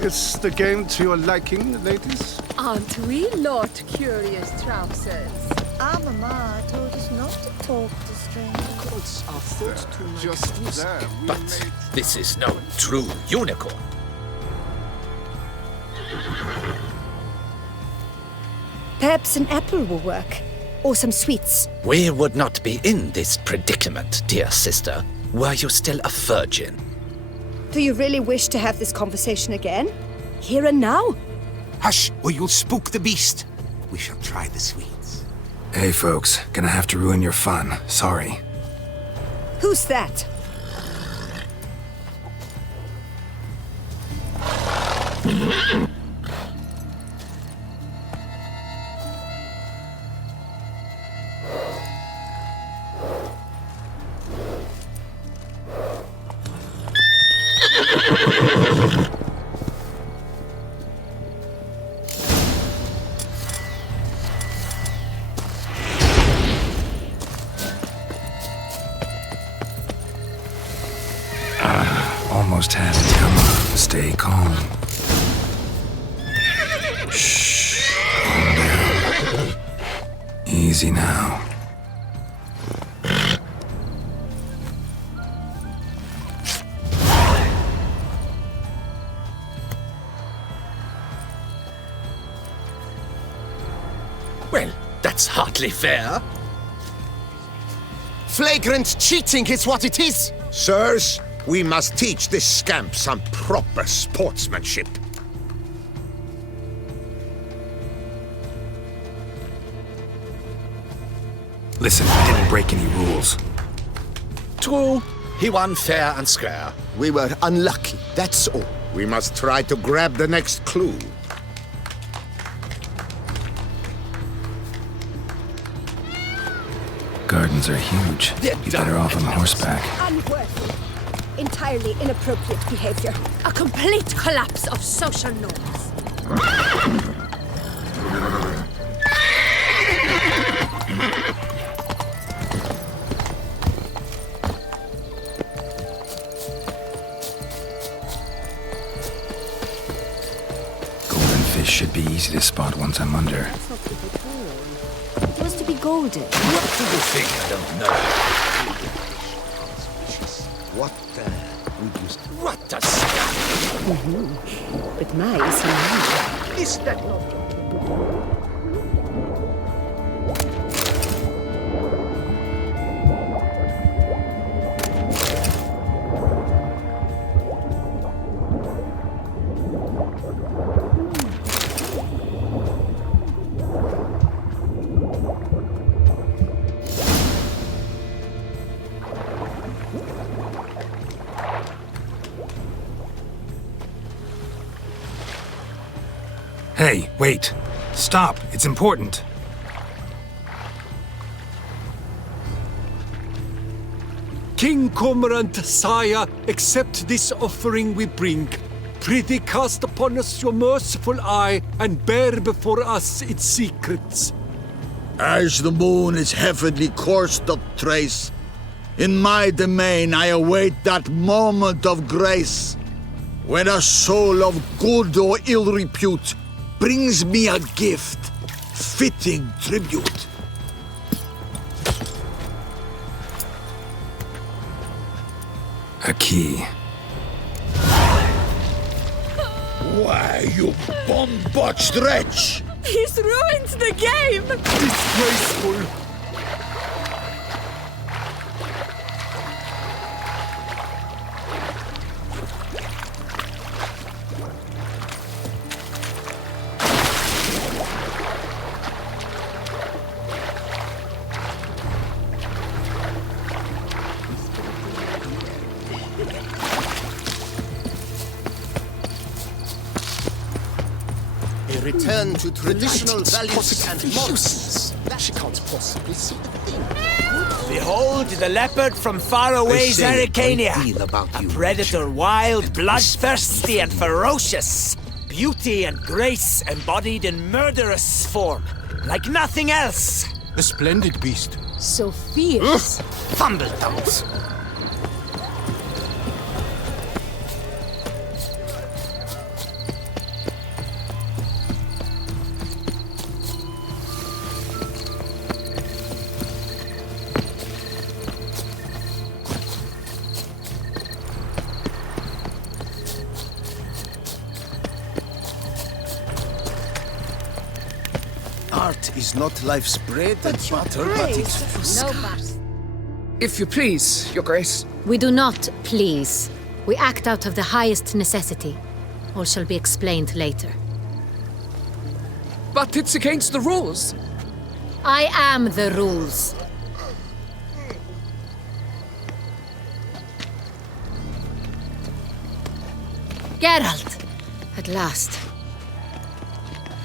Is the game to your liking, ladies? Aren't we, Lord Curious Trousers? Our mama told us not to talk to strangers. Our foot just there. But this is no true unicorn. Perhaps an apple will work. Or some sweets. We would not be in this predicament, dear sister, were you still a virgin. Do you really wish to have this conversation again? Here and now? Hush, or you'll spook the beast. We shall try the sweets. Hey folks, gonna have to ruin your fun. Sorry. Who's that? Almost had it. Come on, stay calm. Shh. Calm down. Easy now. Well, that's hardly fair. Flagrant cheating is what it is! Sirs, we must teach this scamp some proper sportsmanship. Listen, I didn't break any rules. True, he won fair and square. We were unlucky, that's all. We must try to grab the next clue. Gardens are huge. You're better off on horseback. Unworthy. Entirely inappropriate behavior. A complete collapse of social norms. Golden fish should be easy to spot once I'm under. It was to be golden. What do you think I don't know? What would you say? What a scam! But my is mine. Is that not... Hey, wait. Stop. It's important. King Cormorant, sire, accept this offering we bring. Prithee cast upon us your merciful eye, and bear before us its secrets. As the moon is heavenly course doth trace, in my domain I await that moment of grace, when a soul of good or ill repute brings me a gift, fitting tribute. A key. Why, you bomb-botched wretch! He's ruined the game! Disgraceful! A return to traditional values and morals. She can't possibly see the thing. Behold the leopard from far away Zaricania. A predator wild, bloodthirsty and ferocious. Beauty and grace embodied in murderous form. Like nothing else. A splendid beast. So fierce. Fumbledums. Art is not life's bread and But your butter, but grace. it's No but. If you please, Your Grace. We do not please. We act out of the highest necessity. All shall be explained later. But it's against the rules. I am the rules. Geralt! At last.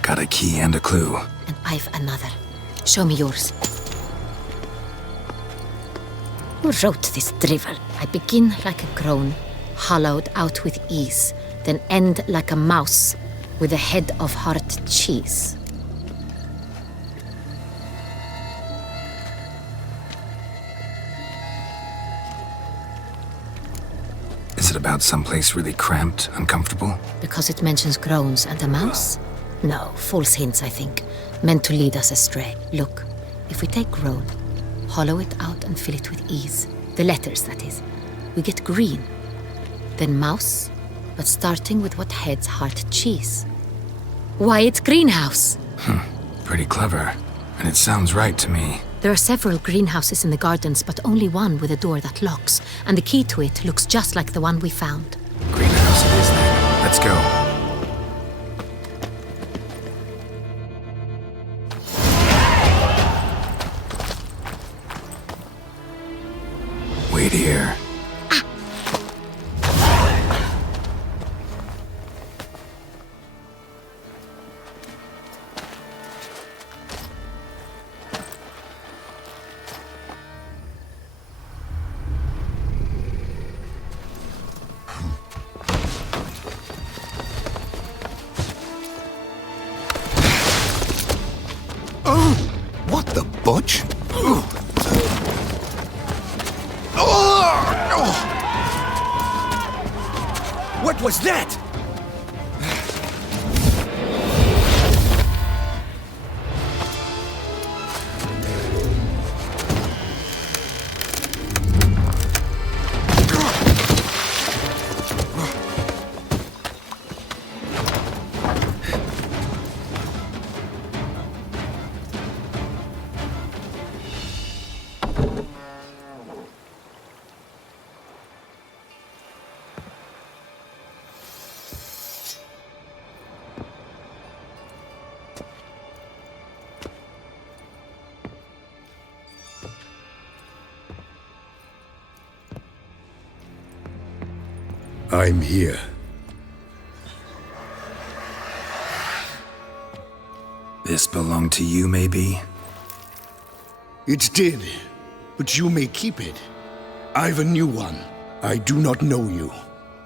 Got a key and a clue. And I've another. Show me yours. Who wrote this drivel? I begin like a groan, hollowed out with ease, then end like a mouse with a head of hard cheese. Is it about someplace really cramped, uncomfortable? Because it mentions groans and a mouse? No, false hints, I think. Meant to lead us astray. Look, if we take groan, hollow it out and fill it with ease. The letters, that is. We get green. Then mouse, but starting with what heads heart cheese. Why, it's greenhouse! Pretty clever. And it sounds right to me. There are several greenhouses in the gardens, but only one with a door that locks, and the key to it looks just like the one we found. Greenhouse it is then. Let's go. Wait here. what the butch? What was that? I'm here. This belonged to you, maybe? It did, but you may keep it. I've a new one. I do not know you.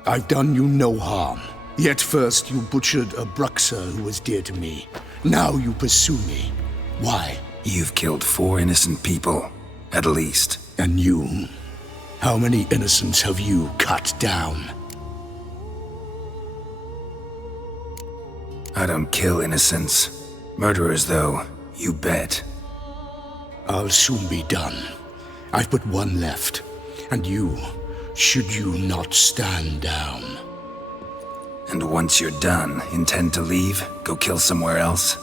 I've done you no harm. Yet first you butchered a Bruxer who was dear to me. Now you pursue me. Why? You've killed 4 innocent people, at least. And you? How many innocents have you cut down? I don't kill innocents. Murderers, though, you bet. I'll soon be done. I've but one left. And you, should you not stand down. And once you're done, intend to leave? Go kill somewhere else?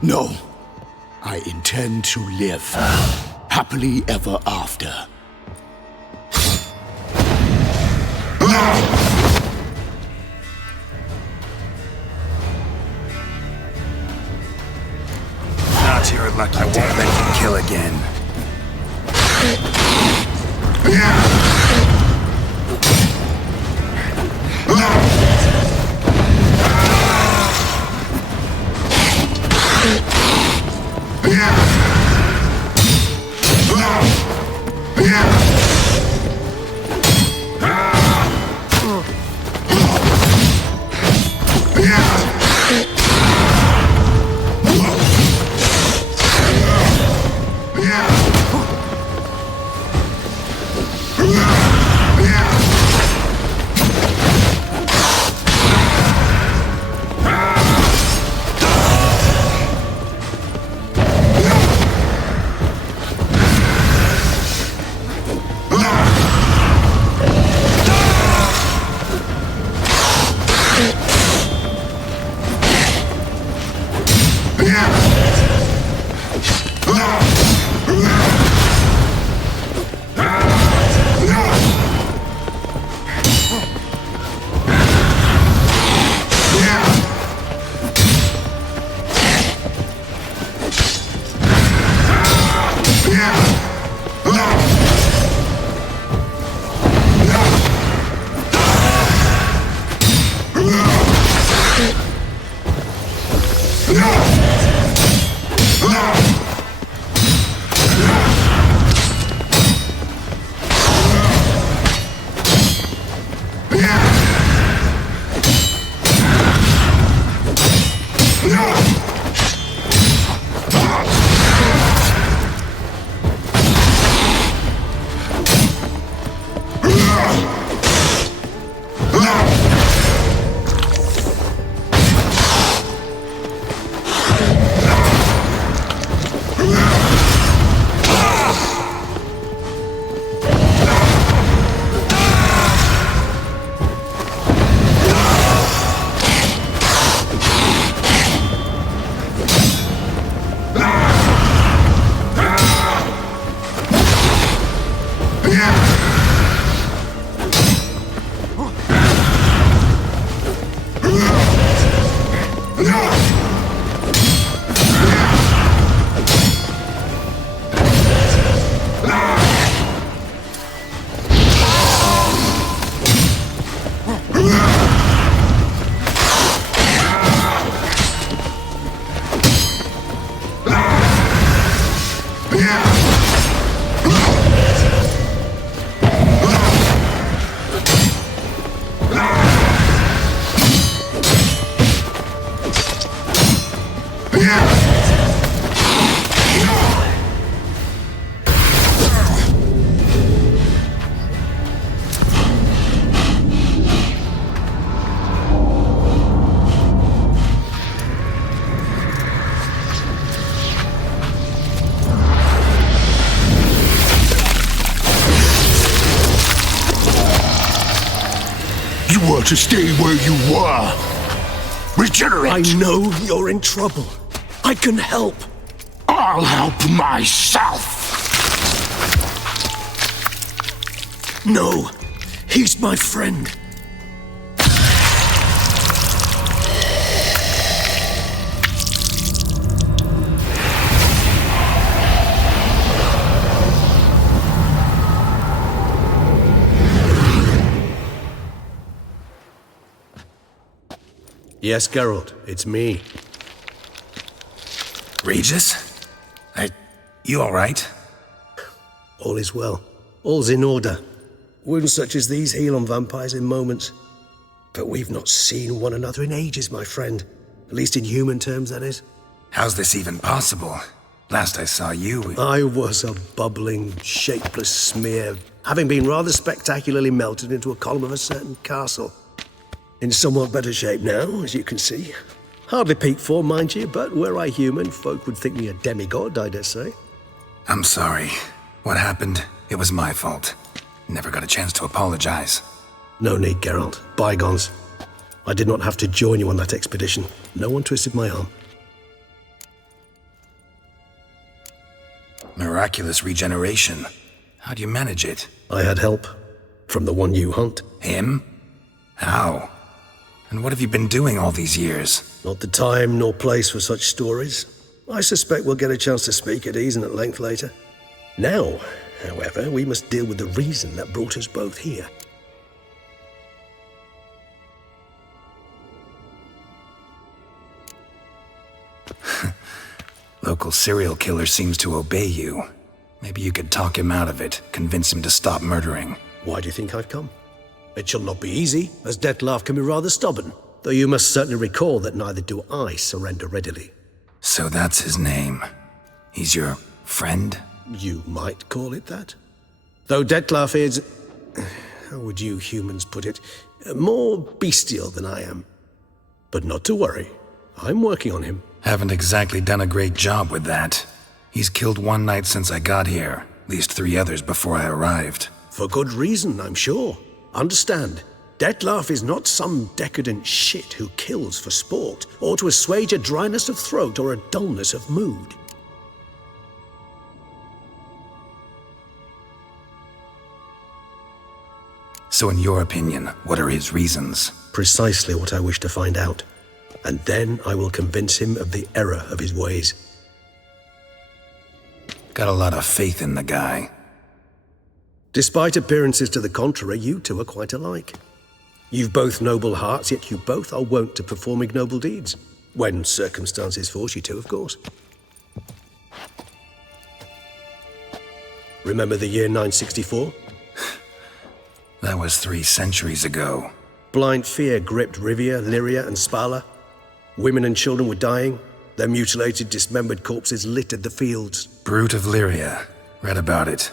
No. I intend to live. Happily ever after. Not your lucky day. I won't let you kill again. were to stay where you were. Regenerate! I know you're in trouble. I can help. I'll help myself! No, he's my friend. Yes, Geralt, it's me. Regis? You alright? All is well. All's in order. Wounds such as these heal on vampires in moments. But we've not seen one another in ages, my friend. At least in human terms, that is. How's this even possible? Last I saw you... I was a bubbling, shapeless smear, having been rather spectacularly melted into a column of a certain castle. In somewhat better shape now, as you can see. Hardly peak form, mind you, but were I human, folk would think me a demigod, I dare say. I'm sorry. What happened, it was my fault. Never got a chance to apologize. No need, Geralt. Bygones. I did not have to join you on that expedition. No one twisted my arm. Miraculous regeneration. How'd you manage it? I had help. From the one you hunt. Him? How? And what have you been doing all these years? Not the time nor place for such stories. I suspect we'll get a chance to speak at ease and at length later. Now, however, we must deal with the reason that brought us both here. Local serial killer seems to obey you. Maybe you could talk him out of it, convince him to stop murdering. Why do you think I've come? It shall not be easy, as Dettlaff can be rather stubborn, though you must certainly recall that neither do I surrender readily. So that's his name. He's your friend? You might call it that. Though Dettlaff is, how would you humans put it, more bestial than I am. But not to worry, I'm working on him. Haven't exactly done a great job with that. He's killed one knight since I got here, at least 3 others before I arrived. For good reason, I'm sure. Understand, Dettlaff is not some decadent shit who kills for sport, or to assuage a dryness of throat or a dullness of mood. So in your opinion, what are his reasons? Precisely what I wish to find out. And then I will convince him of the error of his ways. Got a lot of faith in the guy. Despite appearances to the contrary, you two are quite alike. You've both noble hearts, yet you both are wont to perform ignoble deeds. When circumstances force you to, of course. Remember the year 964? That was 3 centuries ago. Blind fear gripped Rivia, Lyria, and Spala. Women and children were dying. Their mutilated, dismembered corpses littered the fields. Brute of Lyria. Read about it.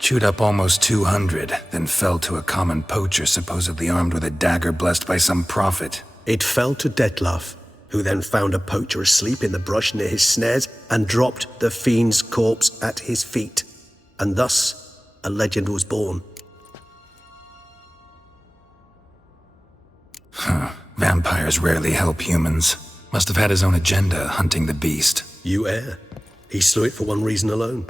Chewed up almost 200, then fell to a common poacher supposedly armed with a dagger blessed by some prophet. It fell to Dettlaff, who then found a poacher asleep in the brush near his snares and dropped the fiend's corpse at his feet. And thus, a legend was born. Vampires rarely help humans. Must have had his own agenda, hunting the beast. You err. He slew it for one reason alone.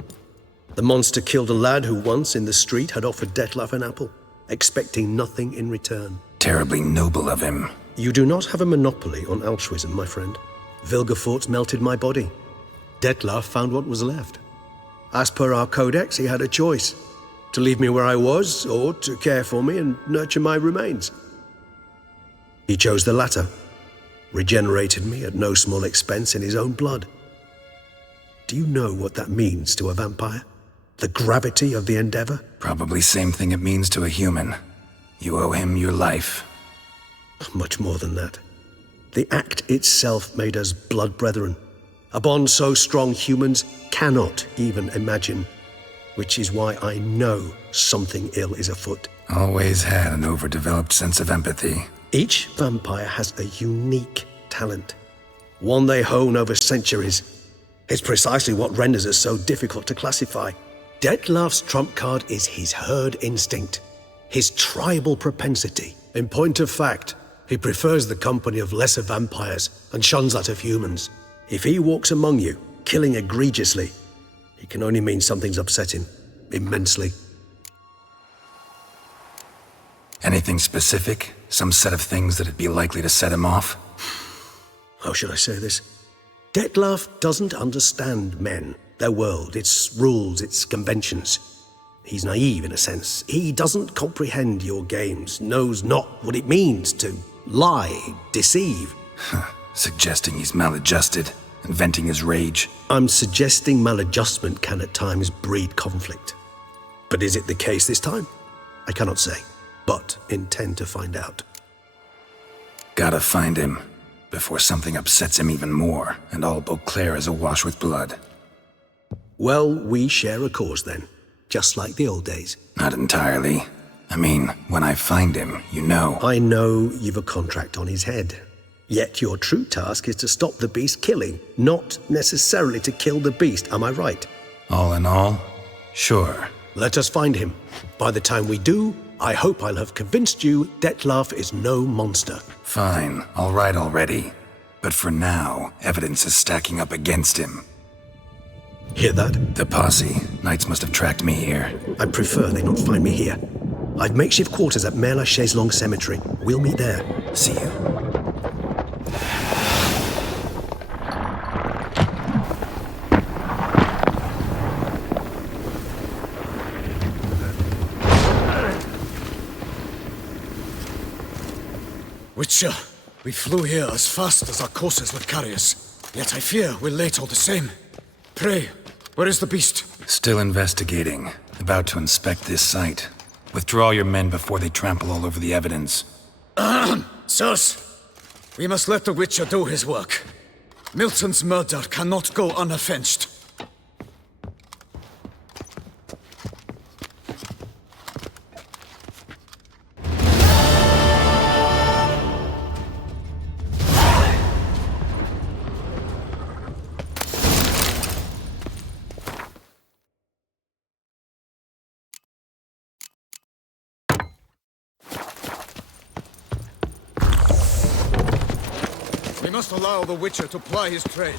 The monster killed a lad who once, in the street, had offered Dettlaff an apple, expecting nothing in return. Terribly noble of him. You do not have a monopoly on altruism, my friend. Vilgefortz melted my body. Dettlaff found what was left. As per our codex, he had a choice. To leave me where I was, or to care for me and nurture my remains. He chose the latter. Regenerated me at no small expense in his own blood. Do you know what that means to a vampire? The gravity of the endeavor? Probably same thing it means to a human. You owe him your life. Much more than that. The act itself made us blood brethren. A bond so strong humans cannot even imagine. Which is why I know something ill is afoot. Always had an overdeveloped sense of empathy. Each vampire has a unique talent. One they hone over centuries. It's precisely what renders us so difficult to classify. Dettlaff's trump card is his herd instinct. His tribal propensity. In point of fact, he prefers the company of lesser vampires and shuns that of humans. If he walks among you, killing egregiously, it can only mean something's upset him. Immensely. Anything specific? Some set of things that'd be likely to set him off? How should I say this? Detlef doesn't understand men, their world, its rules, its conventions. He's naive in a sense. He doesn't comprehend your games, knows not what it means to lie, deceive. Suggesting he's maladjusted, and venting his rage. I'm suggesting maladjustment can at times breed conflict. But is it the case this time? I cannot say, but intend to find out. Gotta find him, before something upsets him even more, and all Beauclair is awash with blood. Well, we share a cause then, just like the old days. Not entirely. I mean, when I find him, you know. I know you've a contract on his head. Yet your true task is to stop the beast killing, not necessarily to kill the beast, am I right? All in all, sure. Let us find him. By the time we do, I hope I'll have convinced you Detlef is no monster. Fine, all right already. But for now, evidence is stacking up against him. Hear that? The posse. Knights must have tracked me here. I'd prefer they not find me here. I've makeshift quarters at Mère Lachaise Long Cemetery. We'll meet there. See you. Witcher, we flew here as fast as our courses would carry us. Yet I fear we're late all the same. Pray, where is the beast? Still investigating. About to inspect this site. Withdraw your men before they trample all over the evidence. Sirs, we must let the Witcher do his work. Milton's murder cannot go unavenged. We must allow the Witcher to ply his trade.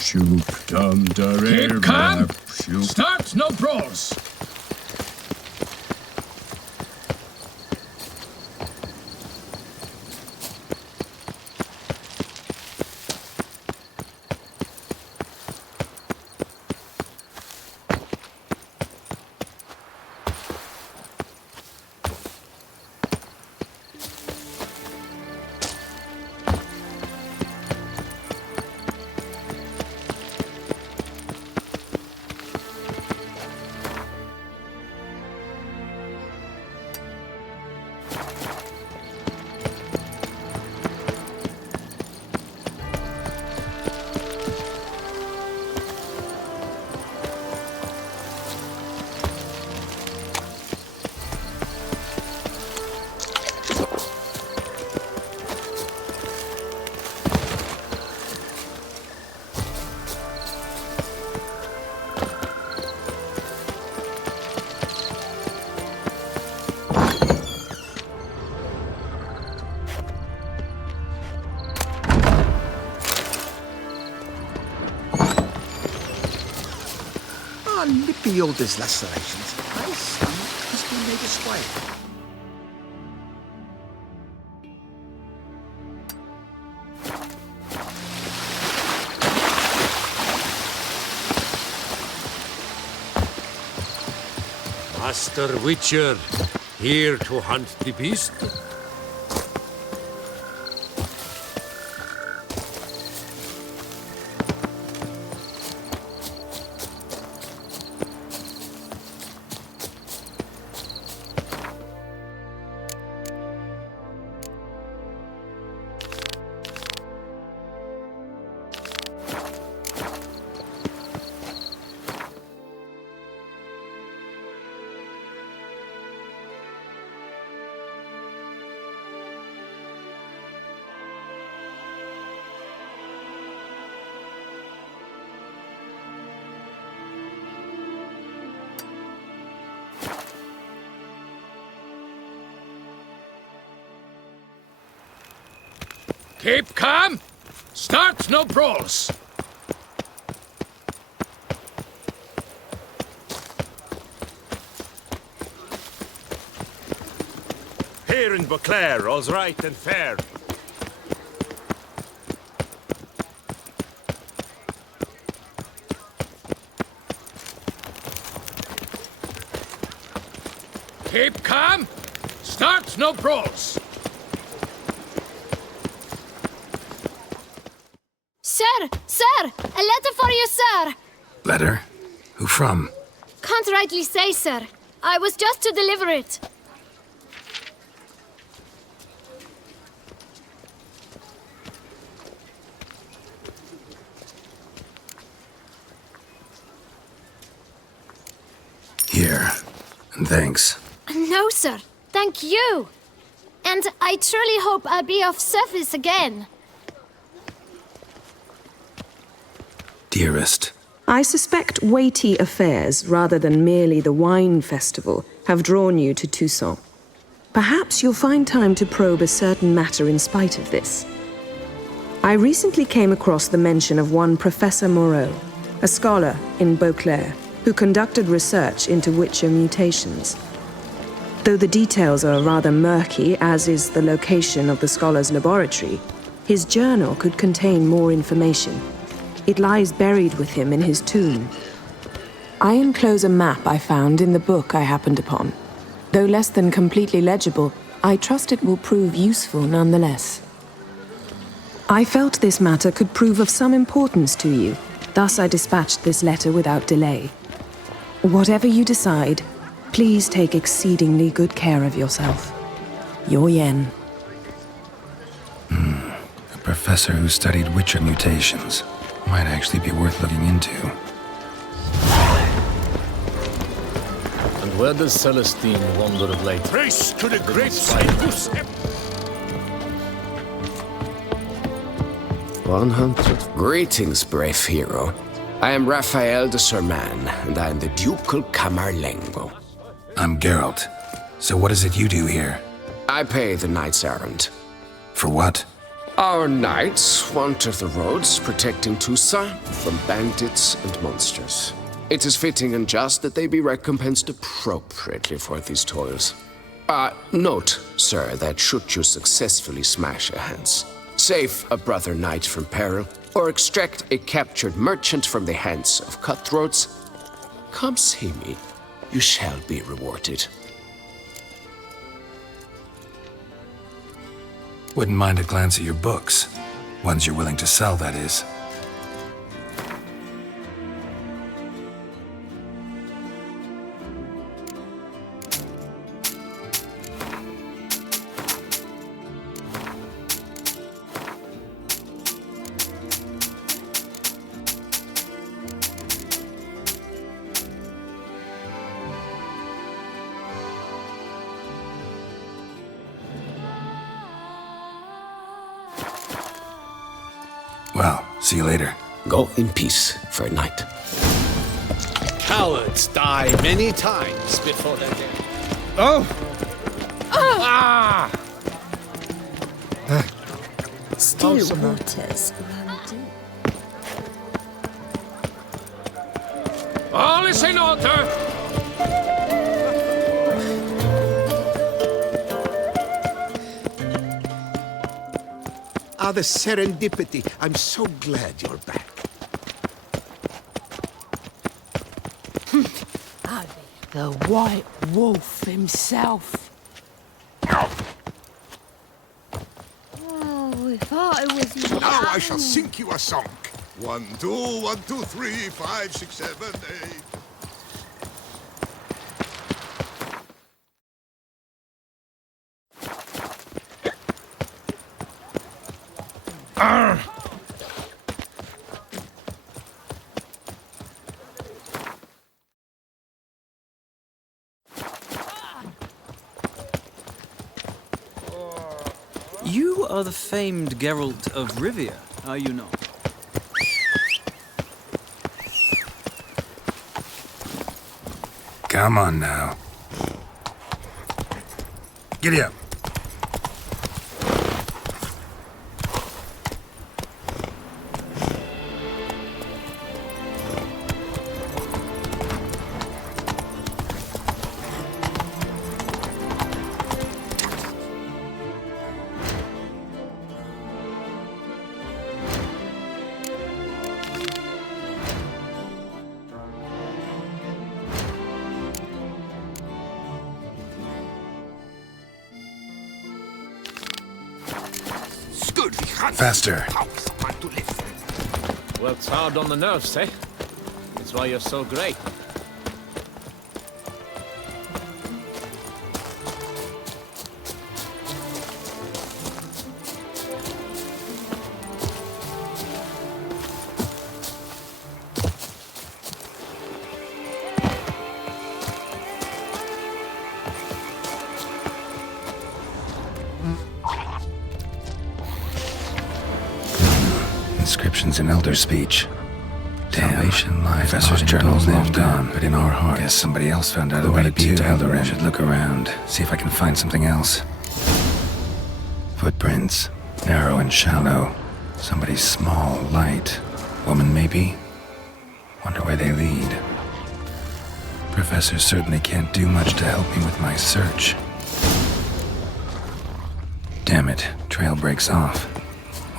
Keep calm! Start no brawls! Lippy Yoda's lacerations. My son has been made asway. Master Witcher, here to hunt the beast? Keep calm! Start no brawls! Here in Beauclair, all's right and fair. Keep calm! Start no brawls! Sir! Sir! A letter for you, sir! Letter? Who from? Can't rightly say, sir. I was just to deliver it. Here. And thanks. No, sir. Thank you. And I truly hope I'll be of service again. Dearest. I suspect weighty affairs, rather than merely the wine festival, have drawn you to Toussaint. Perhaps you'll find time to probe a certain matter in spite of this. I recently came across the mention of one Professor Moreau, a scholar in Beauclair, who conducted research into Witcher mutations. Though the details are rather murky, as is the location of the scholar's laboratory, his journal could contain more information. It lies buried with him in his tomb. I enclose a map I found in the book I happened upon. Though less than completely legible, I trust it will prove useful nonetheless. I felt this matter could prove of some importance to you, thus I dispatched this letter without delay. Whatever you decide, please take exceedingly good care of yourself. Your Yen. A professor who studied Witcher mutations. Might actually be worth looking into. And where does Celestine wander of late? Race to the great Cyprus! 100. Greetings, brave hero. I am Raphael de Serman, and I am the Ducal Camarlengo. I'm Geralt. So what is it you do here? I pay the knight's errand. For what? Our knights wander the roads, protecting Toussaint from bandits and monsters. It is fitting and just that they be recompensed appropriately for these toils. Note, sir, that should you successfully smash a hands, save a brother knight from peril, or extract a captured merchant from the hands of cutthroats, come see me. You shall be rewarded. Wouldn't mind a glance at your books. Ones you're willing to sell, that is. Well, see you later. Go in peace for a night. Cowards die many times before their day. Oh! Ah! Still Awesome. waters run deep. All is in order! The serendipity. I'm so glad you're back. The White Wolf himself. Oh, if I was young. Now I shall sing you a song. 1, 2, 1, 2, 3, 5, 6, 7, 8. You are the famed Geralt of Rivia, are you not? Come on now. Giddy up. Faster. Well, it's hard on the nerves, eh? That's why you're so great. Inscriptions in Elder speech. Salvation lies. Professor's journal's long gone, but in our hearts. Guess somebody else found out about it too. Elder should look around, see if I can find something else. Footprints, narrow and shallow. Somebody's small, light. Woman, maybe? Wonder where they lead. Professor certainly can't do much to help me with my search. Damn it, trail breaks off.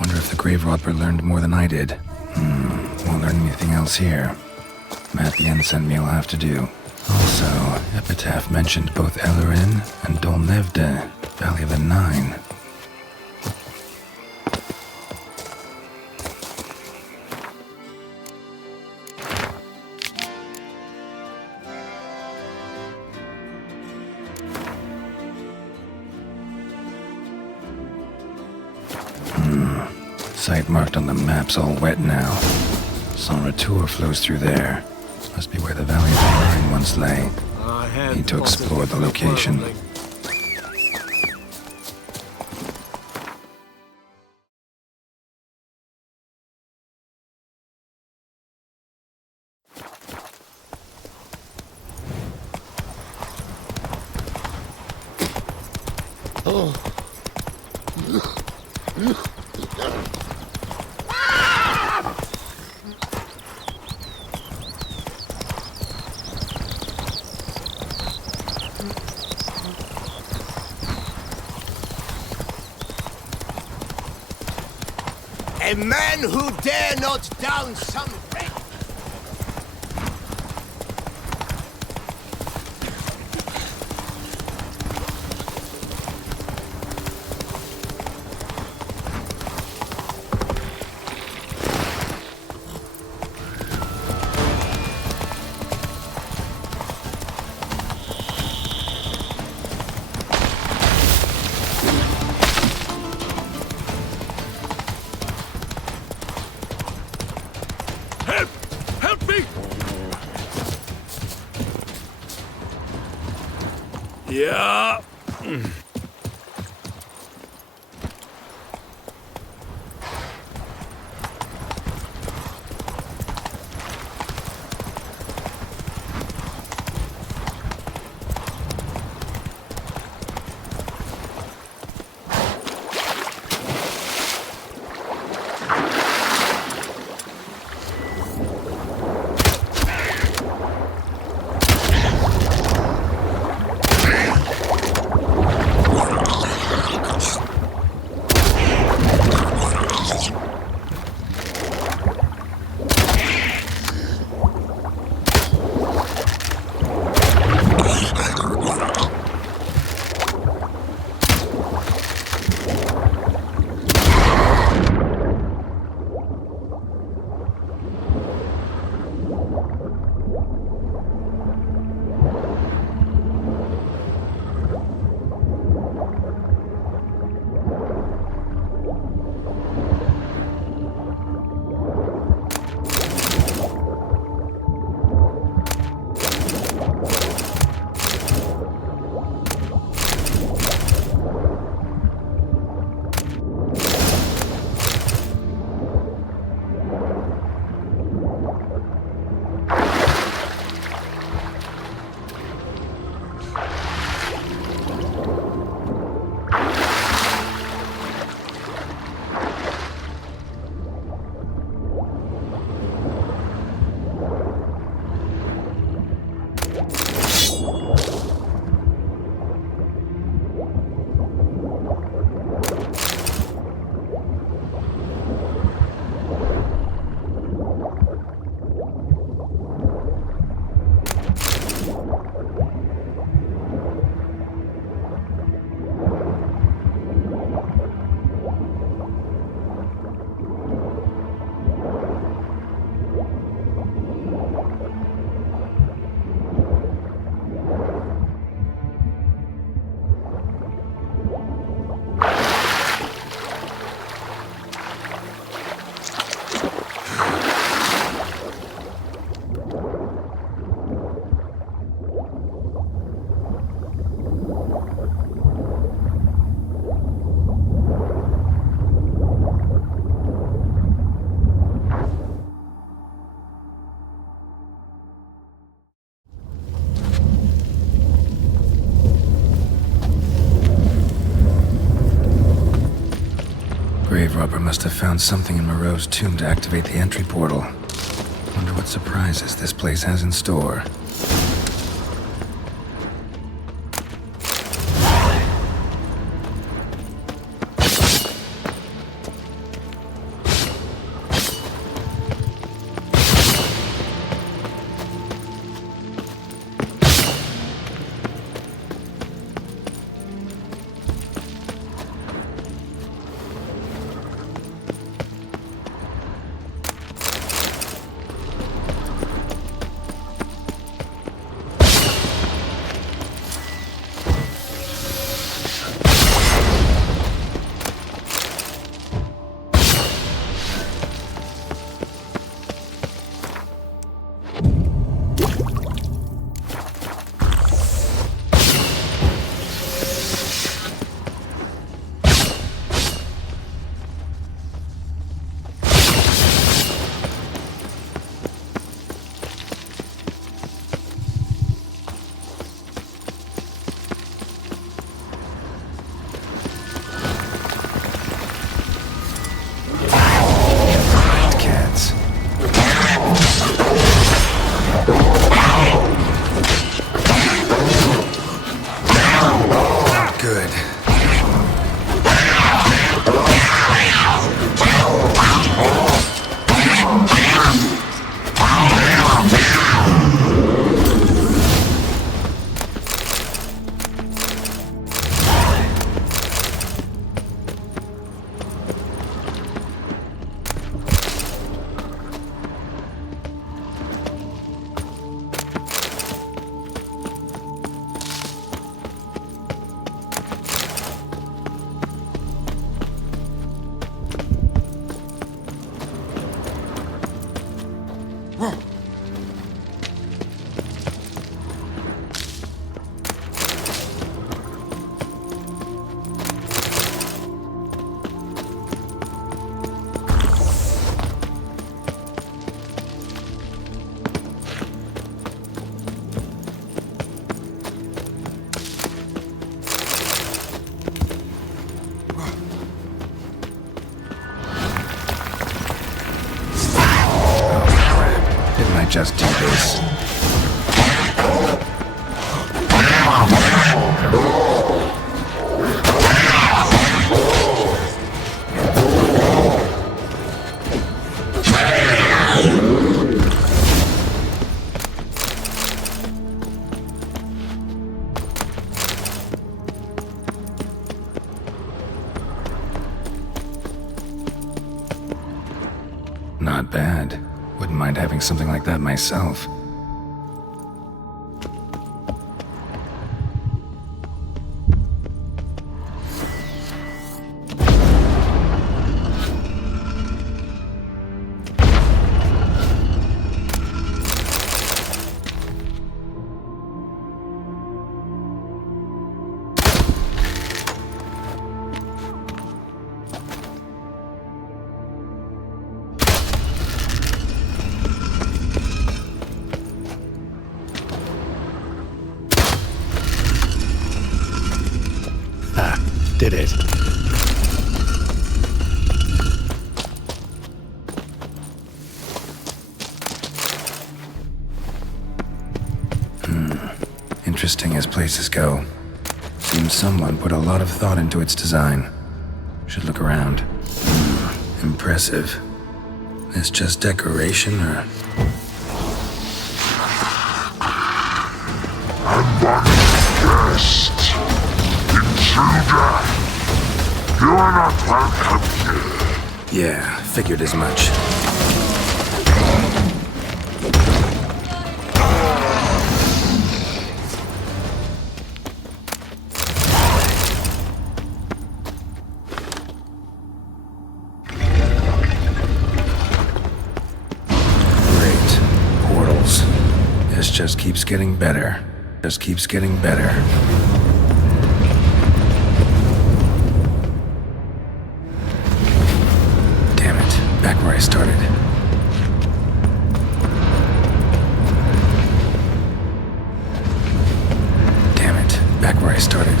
Wonder if the grave robber learned more than I did. Won't learn anything else here. Map Yen sent me will have to do. Also, Epitaph mentioned both Ellerin and Dolnevde, Valley of the Nine. Site marked on the map's all wet now. Sans-Retour flows through there. Must be where the Valley of the Nine once lay. Need to explore the location. A man who dare not down some wreck. Yeah. robber must have found something in Moreau's tomb to activate the entry portal. Wonder what surprises this place has in store. Just do this. Not bad. Wouldn't mind having something like that myself. Did it. Interesting as places go. Seems someone put a lot of thought into its design. Should look around. Impressive. This just decoration, or... Guest. Intruder. You are not welcome here. Yeah, figured as much. Great. Portals. This just keeps getting better. Just keeps getting better. Back where I started. Damn it, back where I started.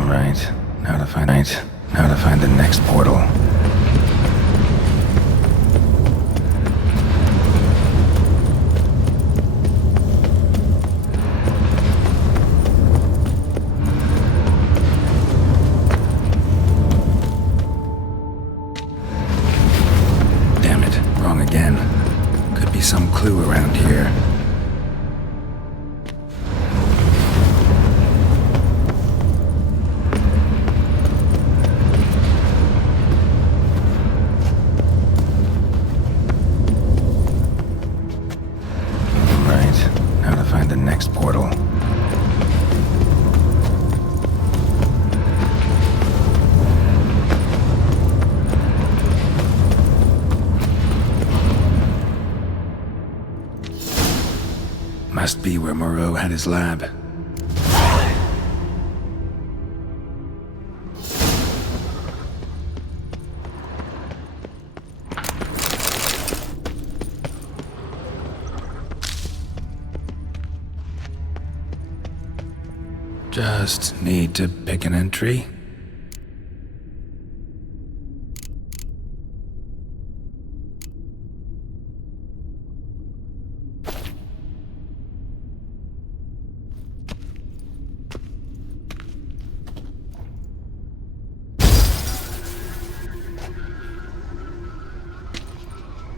Alright, now Right. Now to find the next portal. Damn it, wrong again. Could be some clue around here. The next portal. Must be where Moreau had his lab. Just need to pick an entry.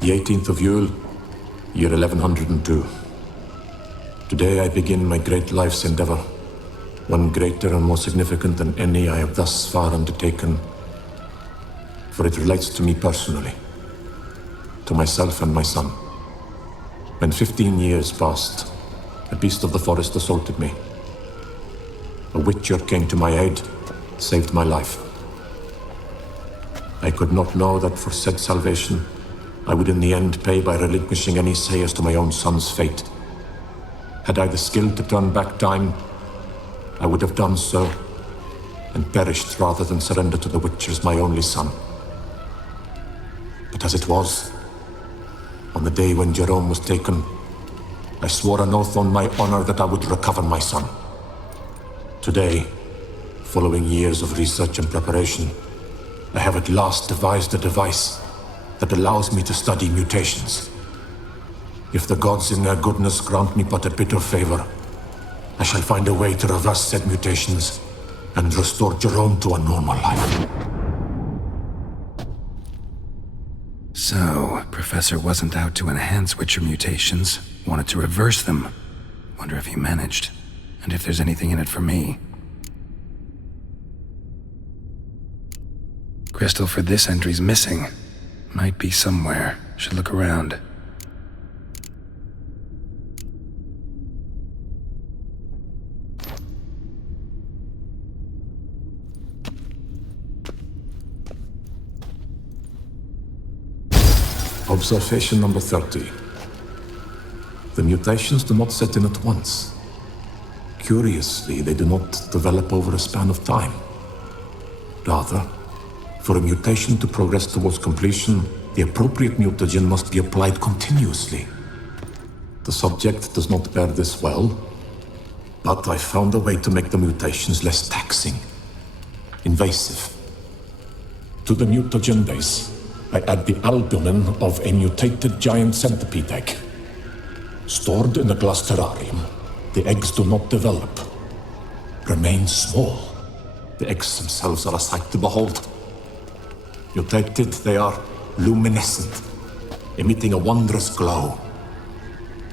The 18th of Yule, year 1102. Today I begin my great life's endeavor. One greater and more significant than any I have thus far undertaken, for it relates to me personally, to myself and my son. When 15 years passed, a beast of the forest assaulted me. A witcher came to my aid, saved my life. I could not know that for said salvation, I would in the end pay by relinquishing any say as to my own son's fate. Had I the skill to turn back time, I would have done so, and perished rather than surrender to the Witchers my only son. But as it was, on the day when Jerome was taken, I swore an oath on my honor that I would recover my son. Today, following years of research and preparation, I have at last devised a device that allows me to study mutations. If the gods in their goodness grant me but a bit of favor, I shall find a way to reverse said mutations and restore Jerome to a normal life. So, Professor wasn't out to enhance Witcher mutations, wanted to reverse them. Wonder if he managed, and if there's anything in it for me. Crystal for this entry's missing. Might be somewhere. Should look around. Observation number 30. The mutations do not set in at once. Curiously, they do not develop over a span of time. Rather, for a mutation to progress towards completion, the appropriate mutagen must be applied continuously. The subject does not bear this well, but I found a way to make the mutations less taxing, invasive. To the mutagen base, I add the albumin of a mutated giant centipede egg. Stored in a glass terrarium, the eggs do not develop, remain small. The eggs themselves are a sight to behold. Mutated, they are luminescent, emitting a wondrous glow.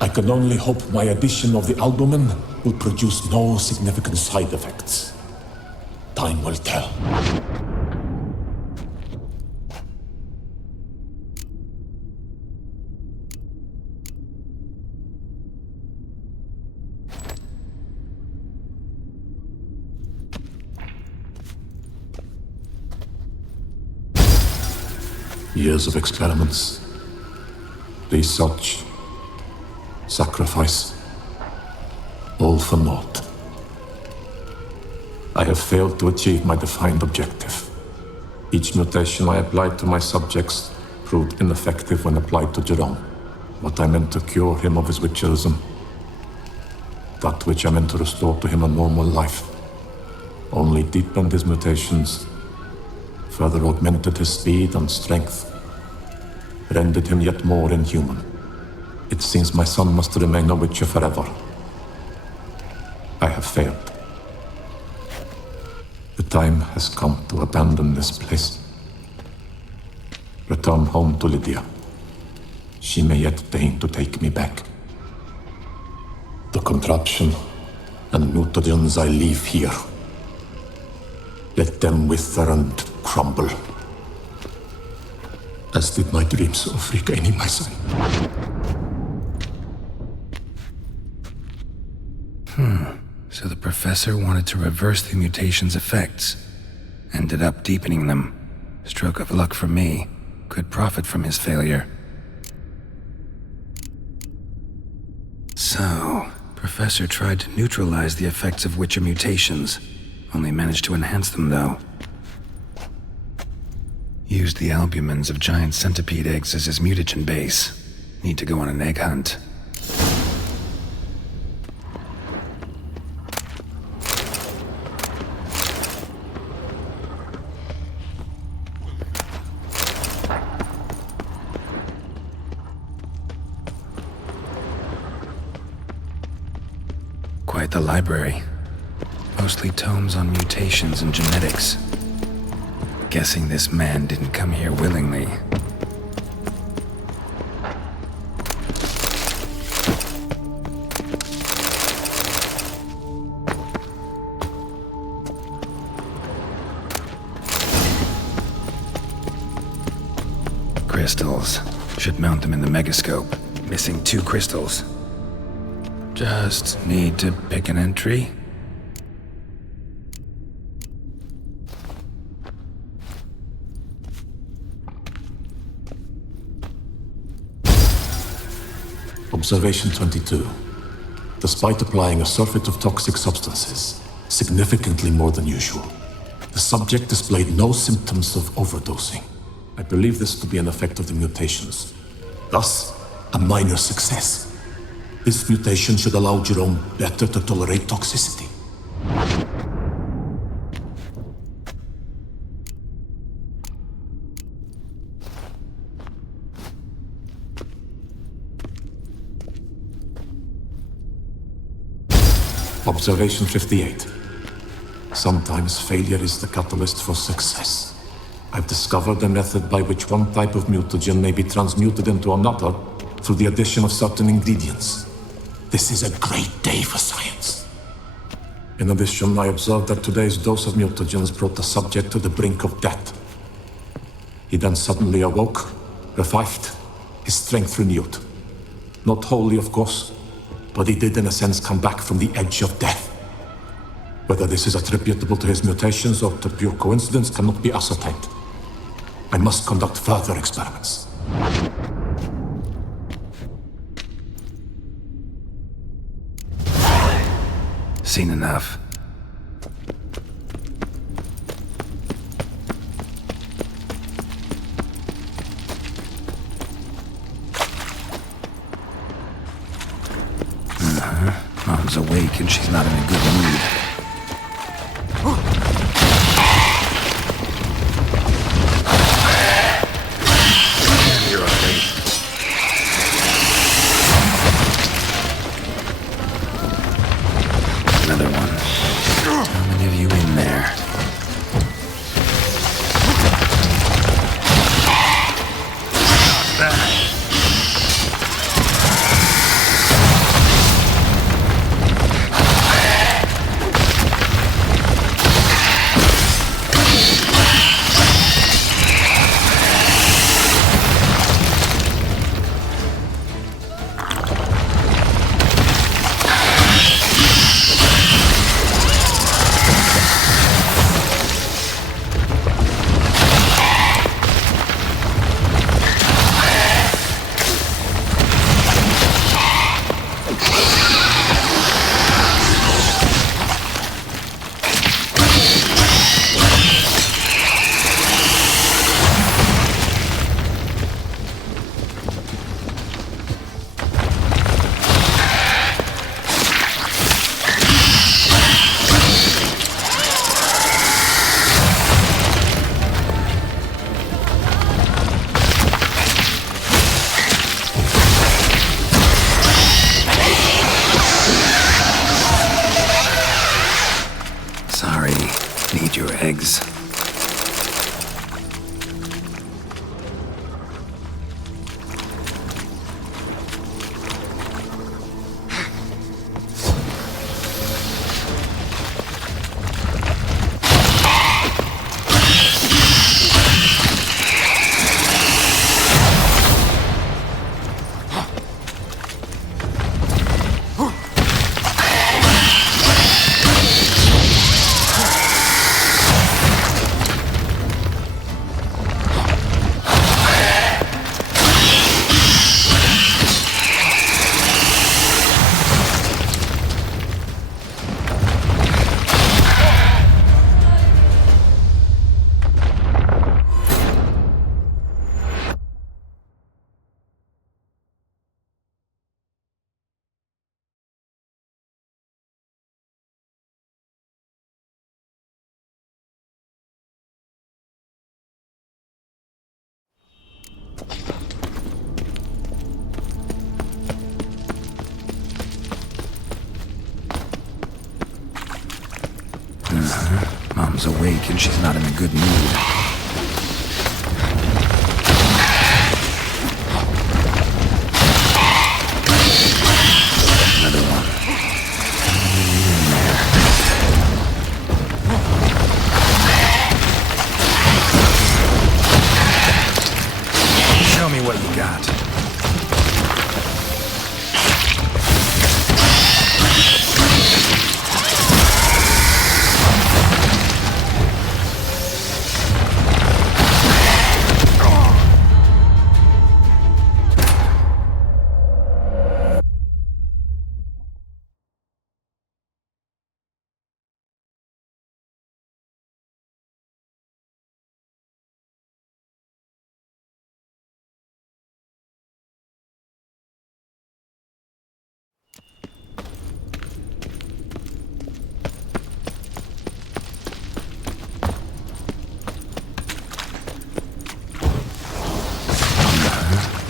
I can only hope my addition of the albumin will produce no significant side effects. Time will tell. Years of experiments, research, sacrifice, all for naught. I have failed to achieve my defined objective. Each mutation I applied to my subjects proved ineffective when applied to Jerome. What I meant to cure him of his witcherism, that which I meant to restore to him a normal life, only deepened his mutations further augmented his speed and strength, rendered him yet more inhuman. It seems my son must remain a Witcher forever. I have failed. The time has come to abandon this place. Return home to Lydia. She may yet deign to take me back. The contraption and mutagens I leave here. Let them wither and crumble. As did my dreams of regaining my son. So the professor wanted to reverse the mutation's effects. Ended up deepening them. Stroke of luck for me. Could profit from his failure. So, Professor tried to neutralize the effects of Witcher mutations. Only managed to enhance them, though. Used the albumins of giant centipede eggs as his mutagen base. Need to go on an egg hunt. Quite the library. Mostly tomes on mutations and genetics. Guessing this man didn't come here willingly. Crystals. Should mount them in the megascope. Missing 2 crystals. Just need to pick an entry. Observation 22. Despite applying a surfeit of toxic substances, significantly more than usual, the subject displayed no symptoms of overdosing. I believe this to be an effect of the mutations. Thus, a minor success. This mutation should allow Jerome better to tolerate toxicity. Observation 58. Sometimes failure is the catalyst for success. I've discovered a method by which one type of mutagen may be transmuted into another through the addition of certain ingredients. This is a great day for science. In addition, I observed that today's dose of mutagens brought the subject to the brink of death. He then suddenly awoke, revived, his strength renewed. Not wholly, of course, but he did in a sense come back from the edge of death. Whether this is attributable to his mutations or to pure coincidence cannot be ascertained. I must conduct further experiments. Seen enough. Mom's awake and she's not in a good mood. You're okay. Another one. How many of you in there? Mom's awake and she's not in a good mood. Another one. Show me what you got.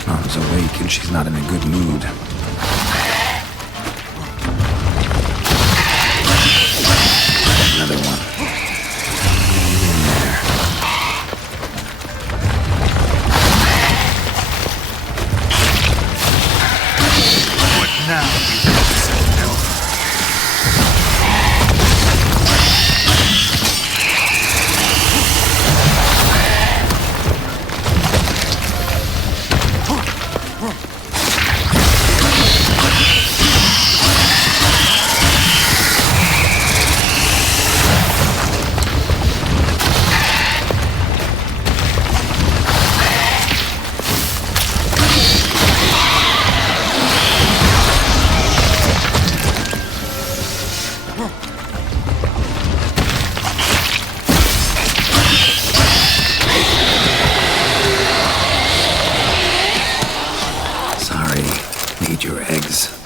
Mom's awake and she's not in a good mood. Another one. What now? Need your eggs.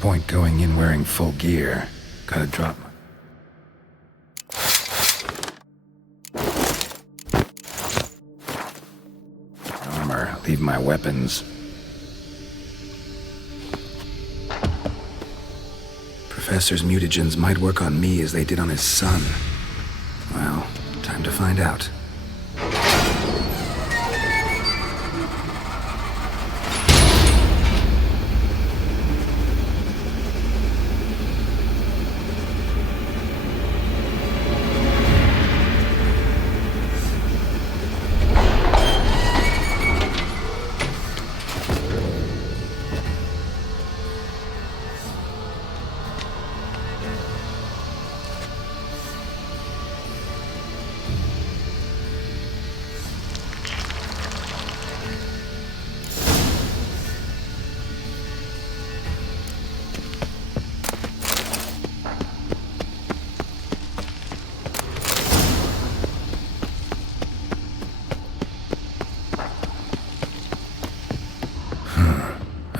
Point going in wearing full gear. Gotta drop. Armor, leave my weapons. Professor's mutagens might work on me as they did on his son. Well, time to find out.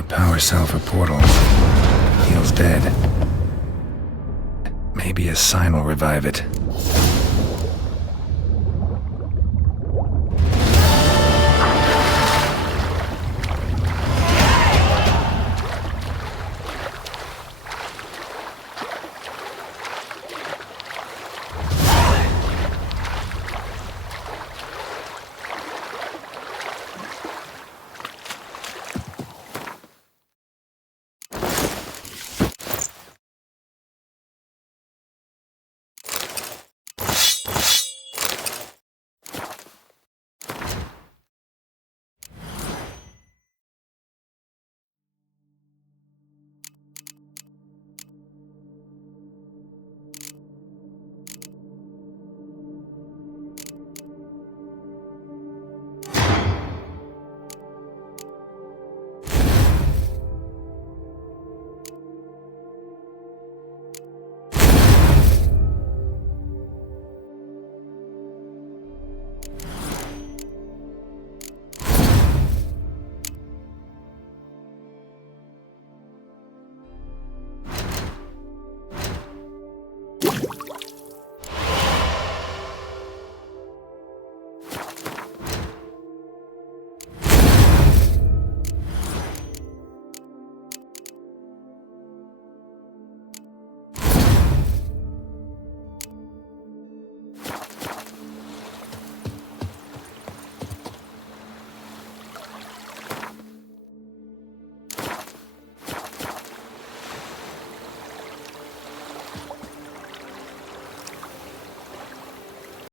Power cell for portals. Heal's dead. Maybe a sign will revive it.